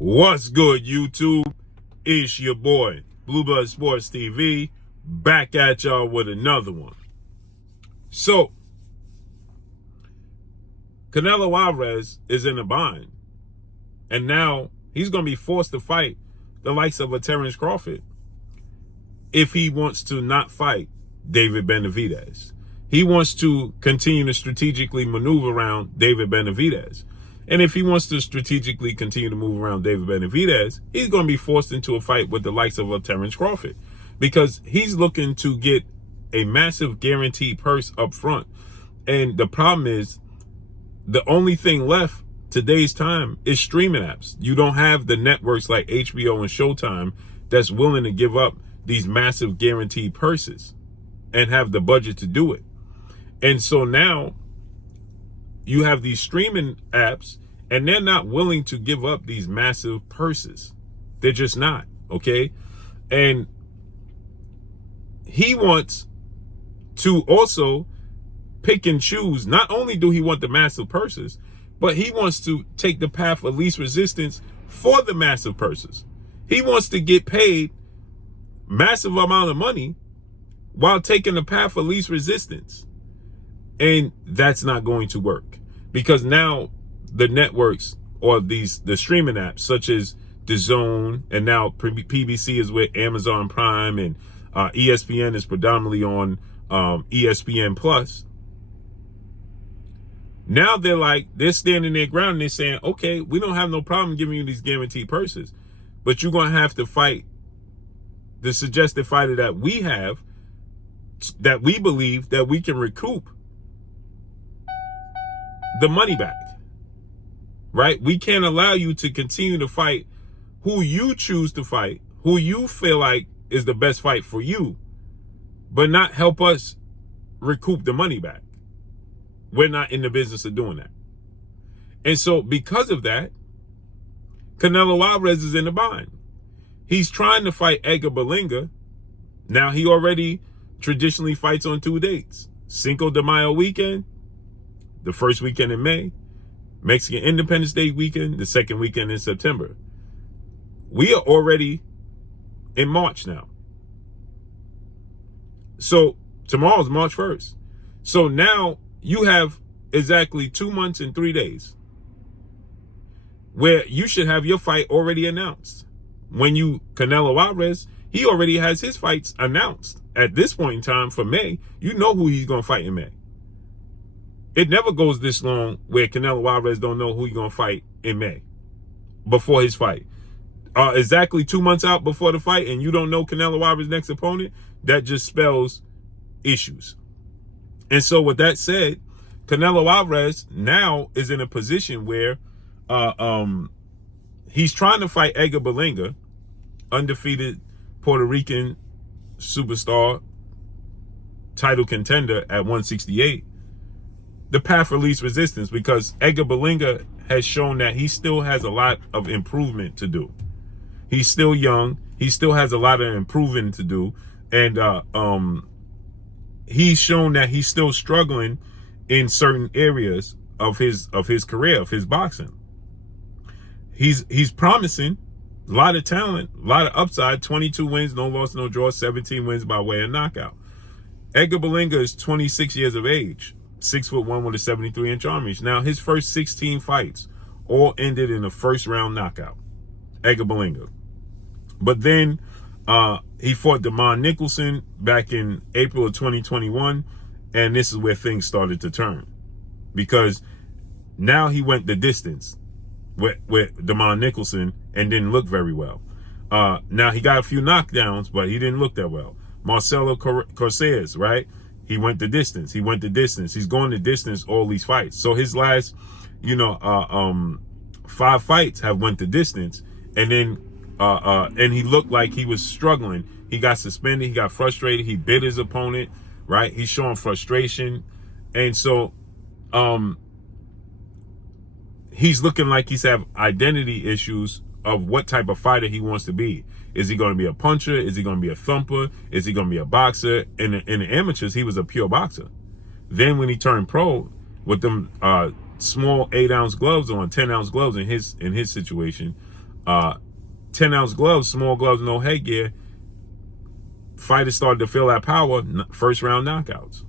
What's good, YouTube? It's your boy, Blueblood Sports TV, back at y'all with another one. So, Canelo Álvarez is in a bind, and now he's going to be forced to fight the likes of a Terence Crawford if he wants to not fight David Benavidez. He wants to continue to strategically maneuver around David Benavidez. And if he wants to strategically continue to move around David Benavidez, he's going to be forced into a fight with the likes of a Terence Crawford, because he's looking to get a massive guaranteed purse up front. And the problem is, the only thing left today's time is streaming apps. You don't have the networks like HBO and Showtime that's willing to give up these massive guaranteed purses and have the budget to do it. And so now you have these streaming apps, and they're not willing to give up these massive purses. They're just not, okay? And he wants to also pick and choose. Not only do he want the massive purses, but he wants to take the path of least resistance for the massive purses. He wants to get paid massive amount of money while taking the path of least resistance. And that's not going to work, because now the networks or the streaming apps such as Dazn, and now PBC is with Amazon Prime, and ESPN is predominantly on ESPN Plus. Now they're standing their ground and they're saying, okay, we don't have no problem giving you these guaranteed purses, but you're going to have to fight the suggested fighter that we have, that we believe that we can recoup the money back, right? We can't allow you to continue to fight who you choose to fight, who you feel like is the best fight for you, but not help us recoup the money back. We're not in the business of doing that. And so because of that, Canelo Álvarez is in a bind. He's trying to fight Edgar Berlanga. Now, he already traditionally fights on 2 dates: Cinco de Mayo weekend, the first weekend in May; Mexican Independence Day weekend, the second weekend in September. We are already in March now. So tomorrow's March 1st. So now you have exactly 2 months and 3 days where you should have your fight already announced. Canelo Álvarez, he already has his fights announced. At this point in time for May, you know who he's going to fight in May. It never goes this long where Canelo Álvarez don't know who he's going to fight in May before his fight. Exactly 2 months out before the fight, and you don't know Canelo Álvarez's next opponent, that just spells issues. And so with that said, Canelo Álvarez now is in a position where he's trying to fight Edgar Berlanga, undefeated Puerto Rican superstar, title contender at 168. The path for least resistance, because Edgar Berlanga has shown that he still has a lot of improvement to do. He's still young. He still has a lot of improving to do. And he's shown that he's still struggling in certain areas of his career, of his boxing. He's promising, a lot of talent, a lot of upside. 22 wins, no loss, no draw, 17 wins by way of knockout. Edgar Berlanga is 26 years of age, 6'1" with a 73-inch arm reach. Now, his first 16 fights all ended in a first-round knockout. Edgar Berlanga. But then he fought Dazn Nicholson back in April of 2021, and this is where things started to turn, because now he went the distance with Dazn Nicholson and didn't look very well. Now, he got a few knockdowns, but he didn't look that well. Marcelo Cortez, right? He went the distance. He went the distance. He's going the distance all these fights. So his last, 5 fights have went the distance, and then and he looked like he was struggling. He got suspended. He got frustrated. He bit his opponent, right? He's showing frustration. And so he's looking like he's have identity issues of what type of fighter he wants to be. Is he going to be a puncher? Is he going to be a thumper? Is he going to be a boxer? In the amateurs, he was a pure boxer. Then when he turned pro with them small 8-ounce gloves on, 10-ounce gloves in his situation, 10-ounce gloves, small gloves, no headgear. Fighters started to feel that power, first round knockouts.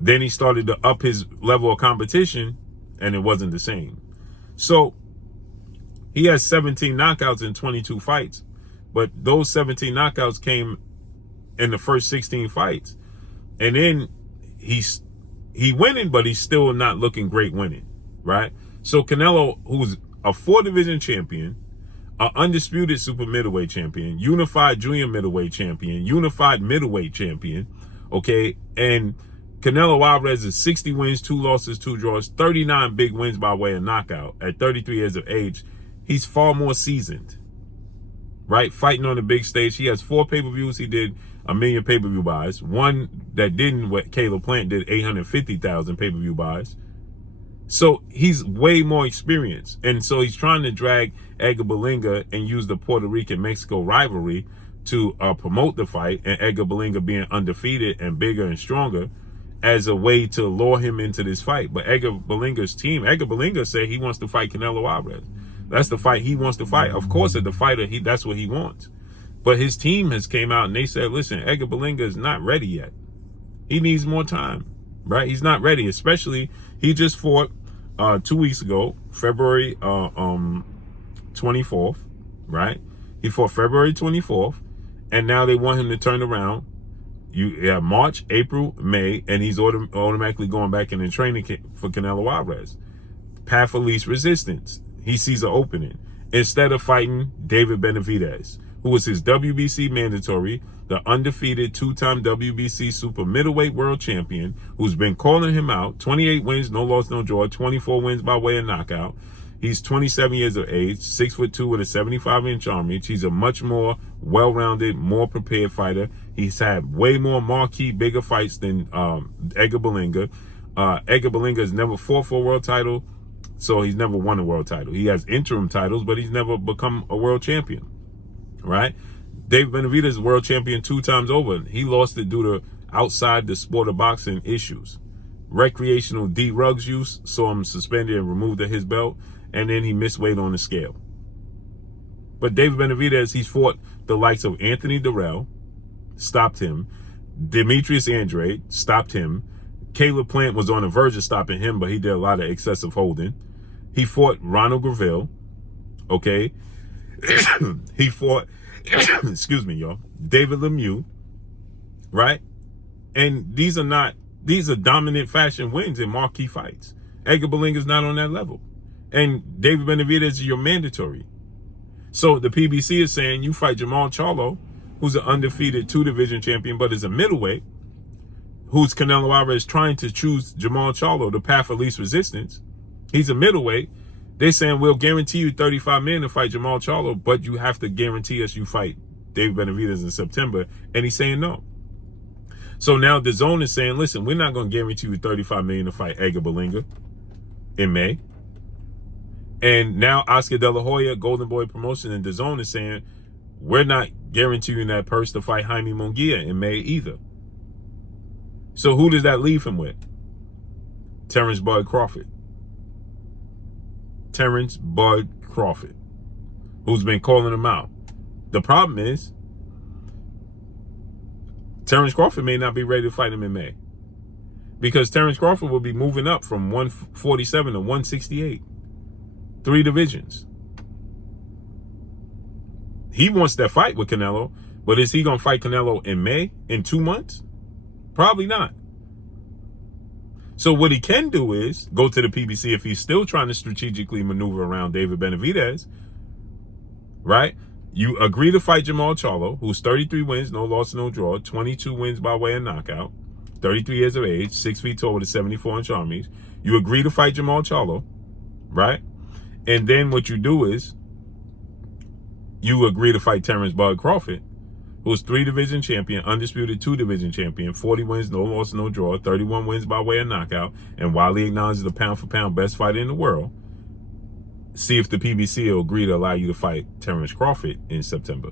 Then he started to up his level of competition, and it wasn't the same. So he has 17 knockouts in 22 fights, but those 17 knockouts came in the first 16 fights. And then he winning, but he's still not looking great winning, right? So Canelo, who's a 4-division champion, an undisputed super middleweight champion, unified junior middleweight champion, unified middleweight champion, okay? And Canelo Álvarez is 60 wins, 2 losses, 2 draws, 39 big wins by way of knockout at 33 years of age. He's far more seasoned, right? Fighting on the big stage. He has 4 pay-per-views. He did 1 million pay-per-view buys. One that didn't, what Caleb Plant did, 850,000 pay-per-view buys. So he's way more experienced. And so he's trying to drag Edgar Berlanga and use the Puerto Rican-Mexico rivalry to promote the fight, and Edgar Berlanga being undefeated and bigger and stronger as a way to lure him into this fight. But Edgar Berlanga's team, Edgar Berlanga said he wants to fight Canelo Álvarez. That's the fight he wants to fight. Of course, as the fighter, that's what he wants. But his team has came out and they said, listen, Edgar Berlanga is not ready yet. He needs more time, right? He's not ready, especially he just fought 2 weeks ago, February 24th, right? He fought February 24th, and now they want him to turn around. You have March, April, May, and he's automatically going back in the training for Canelo Álvarez. Path of least resistance. He sees an opening. Instead of fighting David Benavidez, who was his WBC mandatory, the undefeated 2-time WBC super middleweight world champion, who's been calling him out. 28 wins, no loss, no draw, 24 wins by way of knockout. He's 27 years of age, 6'2" with a 75-inch arm reach. He's a much more well-rounded, more prepared fighter. He's had way more marquee, bigger fights than Edgar Berlanga. Edgar Berlanga has never fought for a world title, so he's never won a world title. He has interim titles, but he's never become a world champion, right? David Benavidez is world champion 2 times over. He lost it due to outside the sport of boxing issues. Recreational drugs use, saw him suspended and removed his belt, and then he missed weight on the scale. But David Benavidez, he's fought the likes of Anthony Durrell, stopped him. Demetrius Andrade, stopped him. Caleb Plant was on the verge of stopping him, but he did a lot of excessive holding. He fought Ronald Graville, okay? He fought, excuse me, y'all, David Lemieux, right? And these are dominant fashion wins in marquee fights. Edgar Berlanga's not on that level. And David Benavidez is your mandatory. So the PBC is saying you fight Jamal Charlo, who's an undefeated 2-division champion, but is a middleweight, who's Canelo Álvarez trying to choose Jamal Charlo, the path of least resistance. He's a middleweight. They're saying we'll guarantee you 35 million to fight Jamal Charlo, but you have to guarantee us you fight David Benavidez in September. And he's saying no. So now Dazn is saying, listen, we're not going to guarantee you 35 million to fight Edgar Berlanga in May. And now Oscar De La Hoya, Golden Boy Promotion, and Dazn is saying, we're not guaranteeing that purse to fight Jaime Munguia in May either. So who does that leave him with? Terence Bud Crawford. Terence Bud Crawford, who's been calling him out. The problem is, Terence Crawford may not be ready to fight him in May, because Terence Crawford will be moving up from 147 to 168. 3 divisions. He wants that fight with Canelo, but is he going to fight Canelo in May, in 2 months? Probably not. So what he can do is go to the PBC if he's still trying to strategically maneuver around David Benavidez, right? You agree to fight Jamal Charlo, who's 33 wins, no loss, no draw, 22 wins by way of knockout, 33 years of age, 6 feet tall with a 74-inch arm reach. You agree to fight Jamal Charlo, right? And then what you do is you agree to fight Terence Bud Crawford, who's 3-division champion, undisputed 2-division champion, 40 wins, no loss, no draw, 31 wins by way of knockout, and widely acknowledged the pound-for-pound best fighter in the world. See if the PBC will agree to allow you to fight Terence Crawford in September.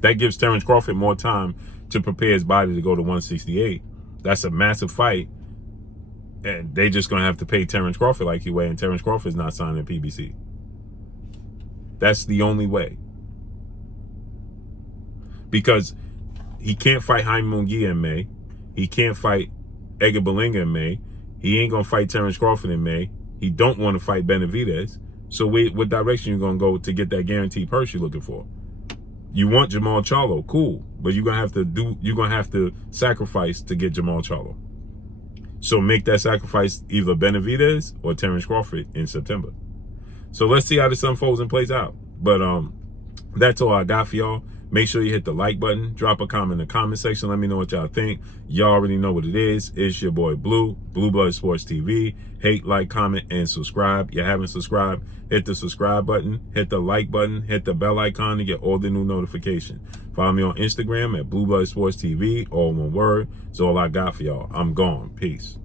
That gives Terence Crawford more time to prepare his body to go to 168. That's a massive fight. And they just going to have to pay Terence Crawford like he way, and Terence Crawford's not signing PBC. That's the only way. Because he can't fight Jaime Munguia in May. He can't fight Edgar Berlanga in May. He ain't going to fight Terence Crawford in May. He don't want to fight Benavidez. So what direction you going to go to get that guaranteed purse you're looking for? You want Jamal Charlo, cool. But you're going to have to sacrifice to get Jamal Charlo. So make that sacrifice either Benavidez or Terence Crawford in September. So let's see how this unfolds and plays out. But that's all I got for y'all. Make sure you hit the like button. Drop a comment in the comment section. Let me know what y'all think. Y'all already know what it is. It's your boy Blue Blood Sports TV. Hate, like, comment, and subscribe. You haven't subscribed, hit the subscribe button. Hit the like button. Hit the bell icon to get all the new notifications. Follow me on Instagram at Blue Blood Sports TV. All one word. That's all I got for y'all. I'm gone. Peace.